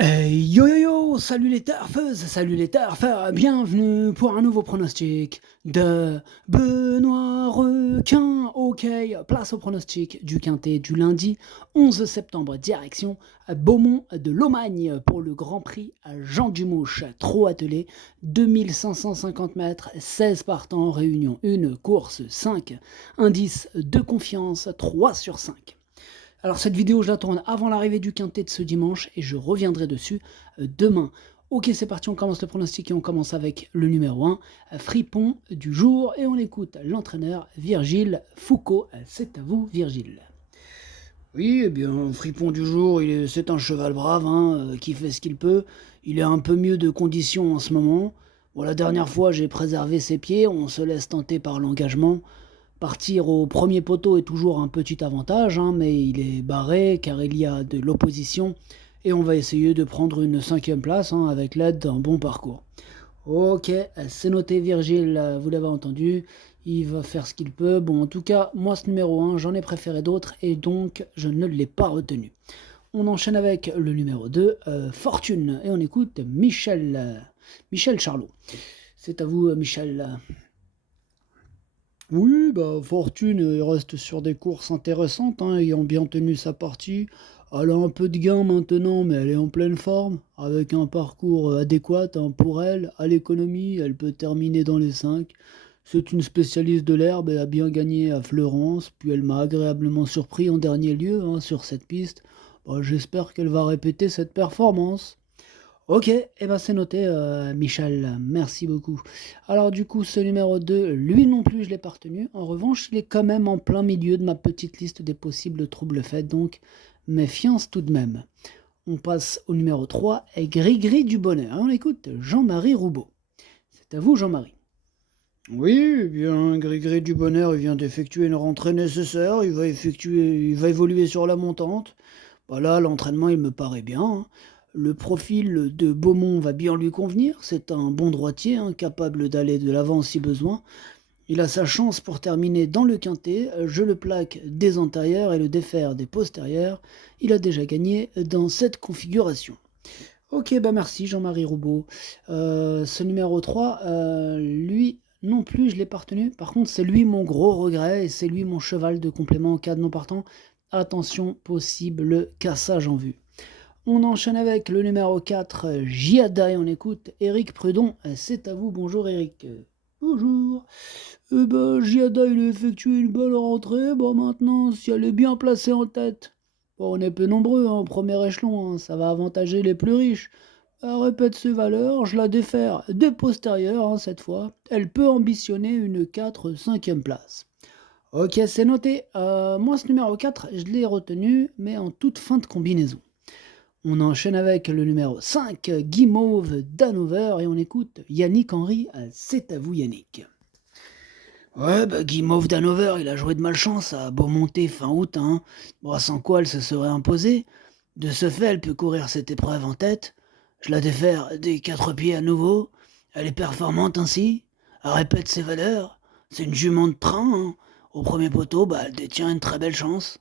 Yo yo yo, salut les turfeuses, salut les turfeurs, bienvenue pour un nouveau pronostic de Benoît Requin. Ok, place au pronostic du quintet du lundi 11 septembre, direction Beaumont de Lomagne pour le Grand Prix à Jean Dumouche, trop attelé, 2550 mètres, 16 partants, réunion 1, course 5, indice de confiance 3 sur 5. Alors cette vidéo, je la tourne avant l'arrivée du quintet de ce dimanche et je reviendrai dessus demain. Ok, c'est parti, on commence le pronostic et on commence avec le numéro 1, Fripon du jour, et on écoute l'entraîneur Virgile Foucault. C'est à vous, Virgile. Oui, eh bien, Fripon du jour, c'est un cheval brave, qui fait ce qu'il peut. Il est un peu mieux de condition en ce moment. Bon, la dernière fois, j'ai préservé ses pieds, on se laisse tenter par l'engagement. Partir au premier poteau est toujours un petit avantage, mais il est barré car il y a de l'opposition et on va essayer de prendre une 5e place avec l'aide d'un bon parcours. Ok, c'est noté Virgile, vous l'avez entendu, il va faire ce qu'il peut. Bon, en tout cas, moi ce numéro 1, j'en ai préféré d'autres et donc je ne l'ai pas retenu. On enchaîne avec le numéro 2, Fortune, et on écoute Michel Charlot. C'est à vous, Michel. Oui, bah Fortune reste sur des courses intéressantes, ayant bien tenu sa partie. Elle a un peu de gain maintenant, mais elle est en pleine forme, avec un parcours adéquat pour elle. À l'économie, elle peut terminer dans les 5. C'est une spécialiste de l'herbe et a bien gagné à Fleurance, puis elle m'a agréablement surpris en dernier lieu sur cette piste. Bah, j'espère qu'elle va répéter cette performance. Ok, eh ben c'est noté, Michel, merci beaucoup. Alors du coup, ce numéro 2, lui non plus, je l'ai pas retenu. En revanche, il est quand même en plein milieu de ma petite liste des possibles troubles faits, donc méfiance tout de même. On passe au numéro 3, et Gris-Gris du Bonheur. On écoute Jean-Marie Roubaud. C'est à vous, Jean-Marie. Oui, eh bien, Gris-Gris du Bonheur, il vient d'effectuer une rentrée nécessaire, il va évoluer sur la montante. Voilà, l'entraînement, il me paraît bien. Le profil de Beaumont va bien lui convenir. C'est un bon droitier, capable d'aller de l'avant si besoin. Il a sa chance pour terminer dans le quintet. Je le plaque des antérieurs et le défaire des postérieurs. Il a déjà gagné dans cette configuration. Ok, bah merci Jean-Marie Roubaud. Ce numéro 3, lui non plus, je l'ai pas retenu. Par contre, c'est lui mon gros regret et c'est lui mon cheval de complément en cas de non partant. Attention, possible cassage en vue. On enchaîne avec le numéro 4, Giada, et on écoute Éric Prudon. C'est à vous, bonjour Éric. Bonjour. Giada, il a effectué une bonne rentrée. Bon, maintenant, si elle est bien placée en tête, bon, on est peu nombreux en premier échelon, ça va avantager les plus riches. Elle répète ses valeurs, je la défère des postérieurs cette fois. Elle peut ambitionner une 4-5e place. Ok, c'est noté. Moi, ce numéro 4, je l'ai retenu, mais en toute fin de combinaison. On enchaîne avec le numéro 5, Guimauve d'Hanover, et on écoute Yannick Henry. C'est à vous, Yannick. Ouais, Guimauve d'Hanover, il a joué de malchance à Beaumonté fin août, Bon, sans quoi elle se serait imposée. De ce fait, elle peut courir cette épreuve en tête. Je la défère des 4 pieds à nouveau. Elle est performante ainsi. Elle répète ses valeurs. C'est une jument de train, Au premier poteau, elle détient une très belle chance.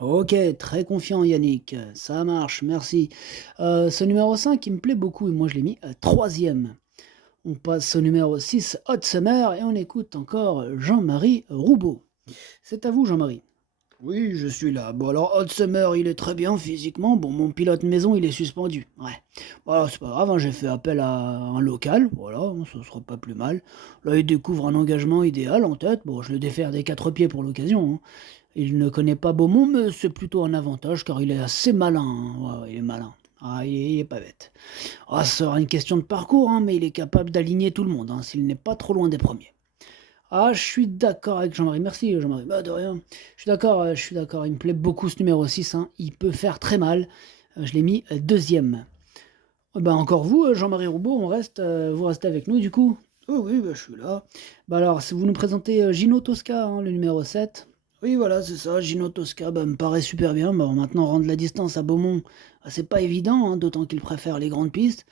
Ok, très confiant Yannick, ça marche, merci. Ce numéro 5, il me plaît beaucoup et moi je l'ai mis 3e. On passe au numéro 6, Hot Summer, et on écoute encore Jean-Marie Roubaud. C'est à vous Jean-Marie. Oui, je suis là. Bon alors Hot Summer, il est très bien physiquement. Bon, mon pilote maison, il est suspendu. Ouais. Voilà, c'est pas grave, j'ai fait appel à un local. Voilà, ça sera pas plus mal. Là, il découvre un engagement idéal en tête. Bon, je le défère des 4 pieds pour l'occasion. Il ne connaît pas Beaumont, mais c'est plutôt un avantage car il est assez malin. Ouais, il est malin. Ah, il est pas bête. Ah, ça sera une question de parcours, mais il est capable d'aligner tout le monde, s'il n'est pas trop loin des premiers. Ah, je suis d'accord avec Jean-Marie. Merci Jean-Marie. Bah, de rien. Je suis d'accord. Il me plaît beaucoup ce numéro 6. Il peut faire très mal. Je l'ai mis 2e. Encore vous, Jean-Marie Roubaud, vous restez avec nous du coup. Oh oui, je suis là. Alors, si vous nous présentez Gino Tosca, le numéro 7. Oui, voilà, c'est ça, Gino Tosca, me paraît super bien. Bon, maintenant, rendre la distance à Beaumont, c'est pas évident, d'autant qu'il préfère les grandes pistes.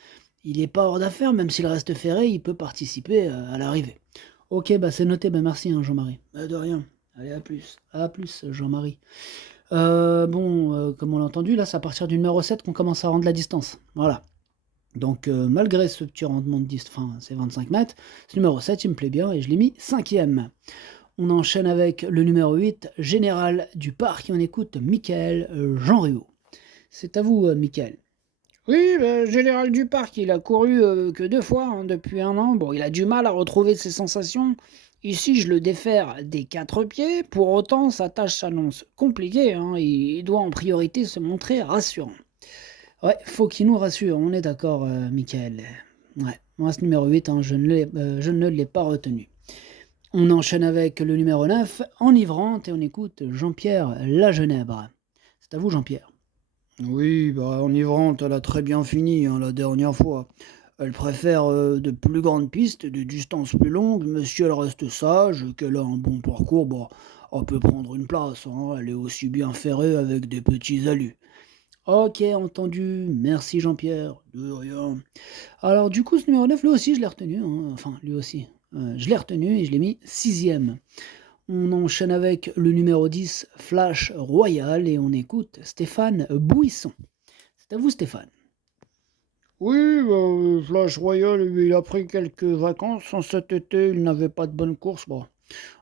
Il est pas hors d'affaire, même s'il reste ferré, il peut participer à l'arrivée. Ok, c'est noté, merci Jean-Marie. De rien. Allez, à plus. À plus, Jean-Marie. Comme on l'a entendu, là, c'est à partir du numéro 7 qu'on commence à rendre la distance. Voilà. Donc, malgré ce petit rendement de enfin, c'est 25 mètres, ce numéro 7, il me plaît bien et je l'ai mis 5e. On enchaîne avec le numéro 8, Général du Parc, et on écoute Michael Jean-Réau. C'est à vous, Michael. Oui, Général Duparc, il a couru que 2 fois depuis un an. Bon, il a du mal à retrouver ses sensations. Ici, je le défère des 4 pieds. Pour autant, sa tâche s'annonce compliquée. Il doit en priorité se montrer rassurant. Ouais, faut qu'il nous rassure, on est d'accord, Michael. Ouais, moi, ce numéro 8, je ne l'ai pas retenu. On enchaîne avec le numéro 9, Enivrante, et on écoute Jean-Pierre Lagenèbre. C'est à vous, Jean-Pierre. Oui, Enivrante, elle a très bien fini la dernière fois. Elle préfère de plus grandes pistes, de distances plus longues, mais si elle reste sage, qu'elle a un bon parcours, elle peut prendre une place. Elle est aussi bien ferrée avec des petits allus. Ok, entendu, merci Jean-Pierre. De rien. Alors du coup, ce numéro 9, lui aussi, je l'ai retenu. Enfin, lui aussi. Je l'ai retenu et je l'ai mis 6e. On enchaîne avec le numéro 10, Flash Royal, et on écoute Stéphane Bouisson. C'est à vous, Stéphane. Oui, Flash Royal, lui, il a pris quelques vacances. Cet été, il n'avait pas de bonne course. Bon,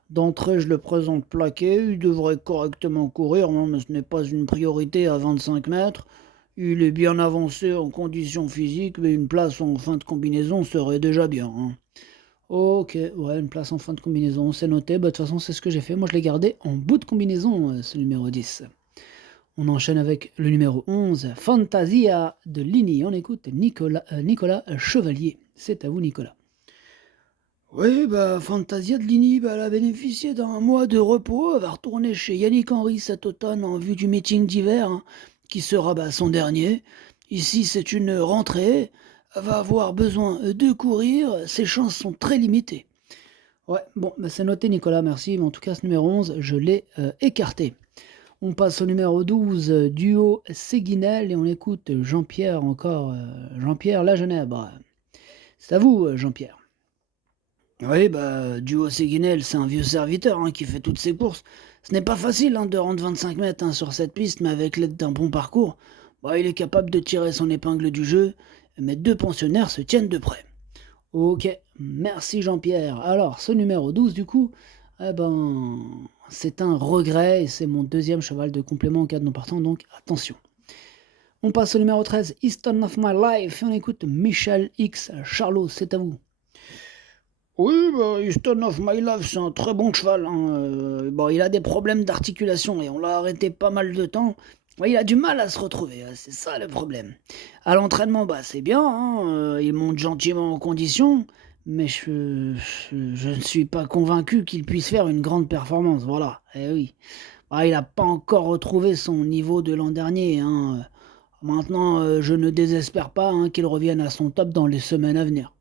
d'entrée, je le présente plaqué. Il devrait correctement courir, non, mais ce n'est pas une priorité à 25 mètres. Il est bien avancé en conditions physiques, mais une place en fin de combinaison serait déjà bien. Ok, ouais, une place en fin de combinaison, c'est noté. De toute façon, c'est ce que j'ai fait. Moi, je l'ai gardé en bout de combinaison, ce numéro 10. On enchaîne avec le numéro 11, Fantasia de Ligny. On écoute Nicolas Chevalier. C'est à vous, Nicolas. Oui, Fantasia de Ligny, elle a bénéficié d'un mois de repos. Elle va retourner chez Yannick Henry cet automne en vue du meeting d'hiver, qui sera son dernier. Ici, c'est une rentrée. Elle va avoir besoin de courir. Ses chances sont très limitées. Ouais, bon, c'est noté, Nicolas, merci. Mais en tout cas, ce numéro 11, je l'ai écarté. On passe au numéro 12, duo Séguinel, et on écoute Jean-Pierre encore, Jean-Pierre Lagenèbre. C'est à vous, Jean-Pierre. Oui, Duo Séguinel, c'est un vieux serviteur qui fait toutes ses courses. Ce n'est pas facile de rendre 25 mètres sur cette piste, mais avec l'aide d'un bon parcours, il est capable de tirer son épingle du jeu. Mes 2 pensionnaires se tiennent de près. Ok, merci Jean-Pierre. Alors, ce numéro 12, du coup, c'est un regret et c'est mon deuxième cheval de complément en cas de non partant, donc attention. On passe au numéro 13, Easton of My Life, et on écoute Michel X. Charlot, c'est à vous. Oui, Houston of My Life, c'est un très bon cheval. Il a des problèmes d'articulation et on l'a arrêté pas mal de temps. Il a du mal à se retrouver, c'est ça le problème. À l'entraînement, c'est bien, il monte gentiment en condition, mais je ne suis pas convaincu qu'il puisse faire une grande performance, voilà. Eh oui. Il n'a pas encore retrouvé son niveau de l'an dernier. Maintenant, je ne désespère pas qu'il revienne à son top dans les semaines à venir.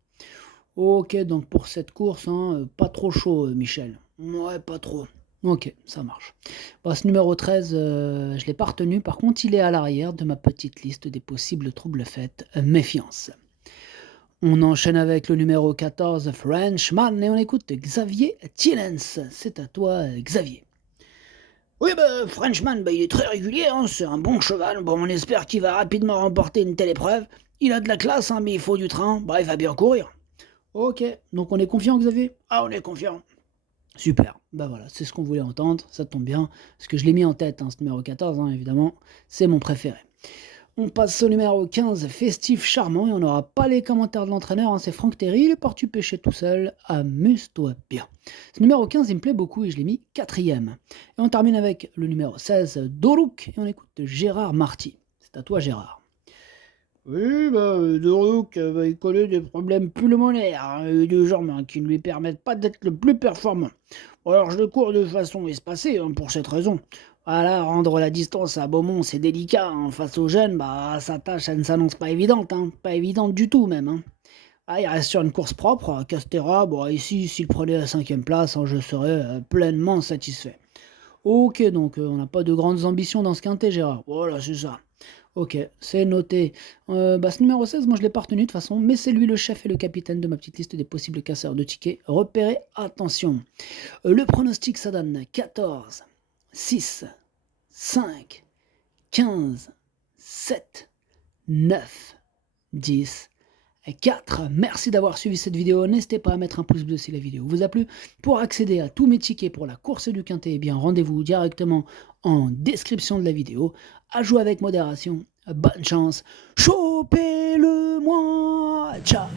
Ok, donc pour cette course, pas trop chaud, Michel. Ouais, pas trop. Ok, ça marche. Ce numéro 13, je ne l'ai pas retenu. Par contre, il est à l'arrière de ma petite liste des possibles troubles faits. Méfiance. On enchaîne avec le numéro 14, Frenchman, et on écoute Xavier Thielens. C'est à toi, Xavier. Oui, Frenchman, il est très régulier, c'est un bon cheval. Bon, on espère qu'il va rapidement remporter une telle épreuve. Il a de la classe, mais il faut du train. Il va bien courir. Ok, donc on est confiant, Xavier? Ah, on est confiant. Super, voilà, c'est ce qu'on voulait entendre, ça tombe bien, parce que je l'ai mis en tête, ce numéro 14, évidemment, c'est mon préféré. On passe au numéro 15, Festif Charmant, et on n'aura pas les commentaires de l'entraîneur, c'est Franck Terry, il est parti pêcher tout seul, amuse-toi bien. Ce numéro 15, il me plaît beaucoup et je l'ai mis 4e. Et on termine avec le numéro 16, Dorouk, et on écoute Gérard Marty. C'est à toi, Gérard. Oui, Dorouk, il connaît des problèmes pulmonaires et de jambes qui ne lui permettent pas d'être le plus performant. Alors je le cours de façon espacée pour cette raison. Voilà, rendre la distance à Beaumont, c'est délicat. Face aux jeunes, sa tâche, elle ne s'annonce pas évidente. Pas évidente du tout, même. Il reste sur une course propre. À Castera, ici, s'il prenait la 5e place, je serais pleinement satisfait. Ok, donc on n'a pas de grandes ambitions dans ce quintet, Gérard. Voilà, c'est ça. Ok, c'est noté. Ce numéro 16, moi je l'ai pas retenu de toute façon, mais c'est lui le chef et le capitaine de ma petite liste des possibles casseurs de tickets. Repérez, attention. Le pronostic, ça donne 14, 6, 5, 15, 7, 9, 10, 4. Merci d'avoir suivi cette vidéo. N'hésitez pas à mettre un pouce bleu si la vidéo vous a plu. Pour accéder à tous mes tickets pour la course du Quintet, eh bien rendez-vous directement en description de la vidéo. À jouer avec modération. Bonne chance. Chopez-le moi. Ciao.